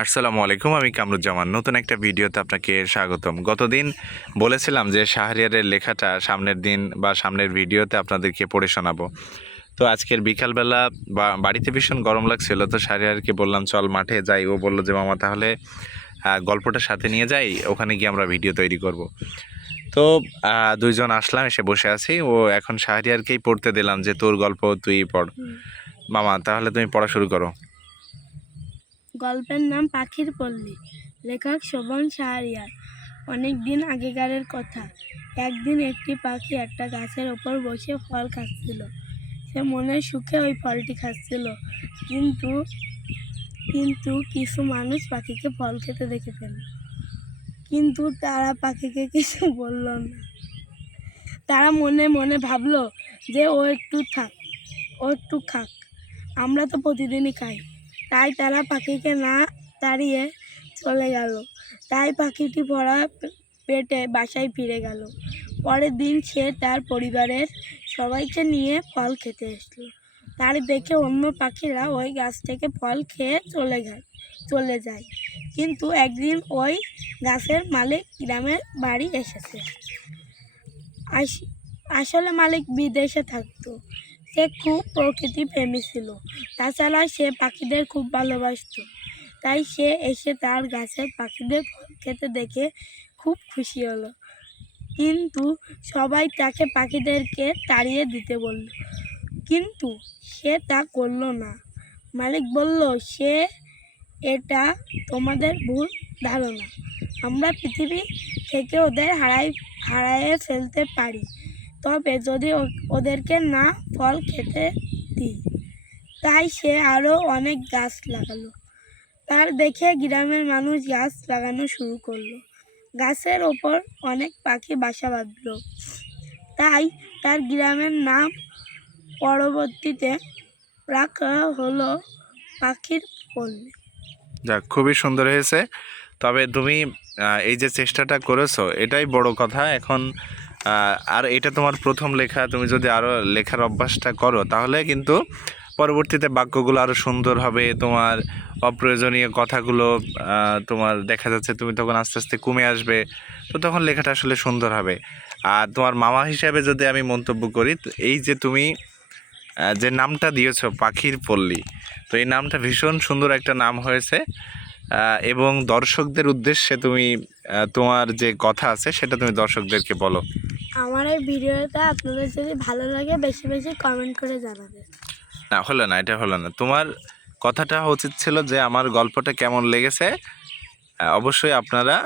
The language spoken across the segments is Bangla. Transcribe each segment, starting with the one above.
আসসালামু আলাইকুম, আমি কামরুজ্জামান। নতুন একটা ভিডিওতে আপনাকে স্বাগতম। গতদিন বলেছিলাম যে শাহরিয়ারের লেখাটা সামনের দিন বা সামনের ভিডিওতে আপনাদেরকে পড়ে শোনাবো। তো আজকের বিকালবেলা বাড়িতে ভীষণ গরম লাগছিল, তো শাহরিয়ারকে বললাম চল মাঠে যাই। ও বললো যে মামা তাহলে গল্পটা সাথে নিয়ে যাই, ওখানে গিয়ে আমরা ভিডিও তৈরি করব। তো দুইজন আসলাম, এসে বসে আছি। ও এখন শাহরিয়ারকেই পড়তে দিলাম যে তোর গল্প তুই পড়। মামা তাহলে তুমি পড়া শুরু করো। গল্পের নাম পাখির পল্লী। লেখক শোভন শাহরিয়ার। অনেক দিন আগেকারের কথা। একদিন একটি পাখি একটা গাছের ওপর বসে ফল খাচ্ছিল। সে মনের সুখে ওই ফলটি খাচ্ছিল, কিন্তু কিন্তু কিছু মানুষ পাখিকে ফল খেতে দেখে ফেলল। কিন্তু তারা পাখিকে কিছু বলল না। তারা মনে মনে ভাবলো যে ও একটু খাক, আমরা তো প্রতিদিনই খাই। তাই তারা পাখিকে না তাড়িয়ে চলে গেল। তাই পাখিটি ভরা পেটে বাসায় ফিরে গেল। পরের দিন সে তার পরিবারের সবাইকে নিয়ে ফল খেতে আসলো। তার দেখে অন্য পাখিরা ওই গাছ থেকে ফল খেয়ে চলে যায়। কিন্তু একদিন ওই গাছের মালিক গ্রামের বাড়ি এসেছে। আসলে মালিক বিদেশে থাকতো। সে খুব প্রকৃতি প্রেমী ছিল। তাছাড়া সে পাখিদের খুব ভালোবাসত। তাই সে এসে তার গাছের পাখিদের ফল খেতে দেখে খুব খুশি হলো। কিন্তু সবাই তাকে পাখিদেরকে তাড়িয়ে দিতে বলল, কিন্তু সে তা করলো না। মালিক বলল, এটা তোমাদের ভুল ধারণা। আমরা পৃথিবী থেকে ওদের হারাইয়ে ফেলতে পারি, তবে যদি ওদেরকে না ফল খেতে দিই। তাই সে আরও অনেক গাছ লাগালো। তার দেখে গ্রামের মানুষ গাছ লাগানো শুরু করলো। গাছের ওপর অনেক পাখি বাসা বাঁধল। তাই তার গ্রামের নাম পরবর্তীতে রাখা হলো পাখির পল্লী। যাক, খুবই সুন্দর হয়েছে। তবে তুমি এই যে চেষ্টাটা করেছো এটাই বড় কথা। এখন আর এটা তোমার প্রথম লেখা, তুমি যদি আরও লেখার অভ্যাসটা করো তাহলে কিন্তু পরবর্তীতে বাক্যগুলো আরও সুন্দর হবে। তোমার অপ্রয়োজনীয় কথাগুলো তোমার দেখা যাচ্ছে তুমি তখন আস্তে আস্তে কমে আসবে। তো তখন লেখাটা আসলে সুন্দর হবে। আর তোমার মামা হিসাবে যদি আমি মন্তব্য করি, এই যে তুমি যে নামটা দিয়েছো পাখির পল্লী, তো এই নামটা ভীষণ সুন্দর একটা নাম হয়েছে। এবং দর্শকদের উদ্দেশ্যে তুমি তোমার যে কথা আছে সেটা তুমি দর্শকদেরকে বলো। আমার এই ভিডিওটা আপনাদের যদি ভালো লাগে বেশি বেশি কমেন্ট করে জানাবেন। না, হলো না, এটা হলো না। তোমার কথাটা উচিত ছিল যে আমার গল্পটা কেমন লেগেছে অবশ্যই আপনারা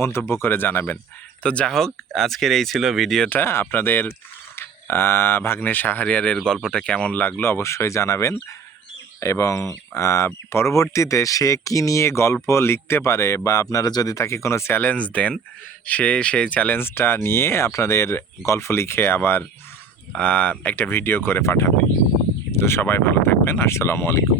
মন্তব্য করে জানাবেন। তো যা হোক, আজকের এই ছিল ভিডিওটা। আপনাদের ভাগ্নে শাহরিয়ারের গল্পটা কেমন লাগলো অবশ্যই জানাবেন। এবং পরবর্তীতে সে কি নিয়ে গল্প লিখতে পারে বা আপনারা যদি তাকে কোনো চ্যালেঞ্জ দেন, সেই চ্যালেঞ্জটা নিয়ে আপনাদের গল্প লিখে আবার একটা ভিডিও করে পাঠাবে। তো সবাই ভালো থাকবেন। আসসালামু আলাইকুম।